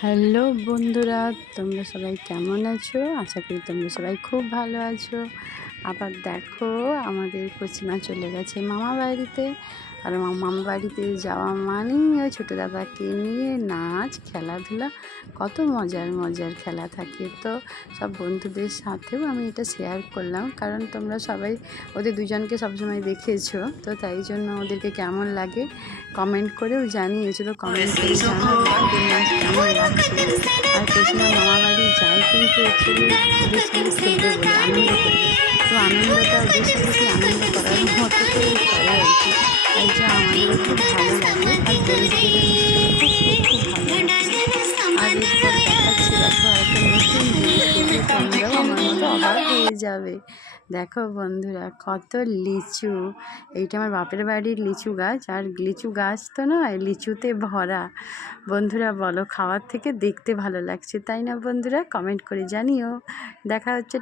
Hello বন্ধুরা, তোমরা সবাই কেমন আছো? আশা করি তোমরা সবাই খুব ভালো আছো। আবার দেখো, আমাদের কচিমা চলে গেছে মামা বাড়িতে। আর মামা বাড়িতে যাওয়া মানেই ওই ছোটো দাদাকে নিয়ে নাচ, খেলাধুলা, কত মজার মজার খেলা থাকে। তো সব বন্ধুদের সাথেও আমি এটা শেয়ার করলাম, কারণ তোমরা সবাই ওদের দুজনকে সবসময় দেখেছো, তো তাই জন্য ওদেরকে কেমন লাগে কমেন্ট করেও জানিয়েছো। তো কমেন্ট করে জানাবে ওদের নাচ কেমন লাগছে। আর কচিমা মামা বাড়ি যায় কিন্তু অ্যাকচুয়ালি ওদের সঙ্গে খেলবে বলে, আনন্দ করবে। তো আনন্দটা ওদের সাথে কি আনন্দ করার মতো করেই করে আর কি। তাই যে আমাদেরও খুব ভালো লাগে, আর বন্ধুদেরও নিশ্চয়ই খুব খুব খুব ভালো লাগছে। আর এরপর দেখাচ্ছি, দেখো একটা নতুন জিনিস দেখলে তোমরাও আমার মতো অবাক হয়ে যাবে। দেখো বন্ধুরা, কত লিচু! এইটা আমার বাপের বাড়ির লিচু গাছ, আর লিচু গাছ তো নয়, লিচুতে ভরা। বন্ধুরা বলো, খাওয়ার থেকে দেখতে ভালো লাগছে তাই না? বন্ধুরা কমেন্ট করে জানিও। দেখা হচ্ছে।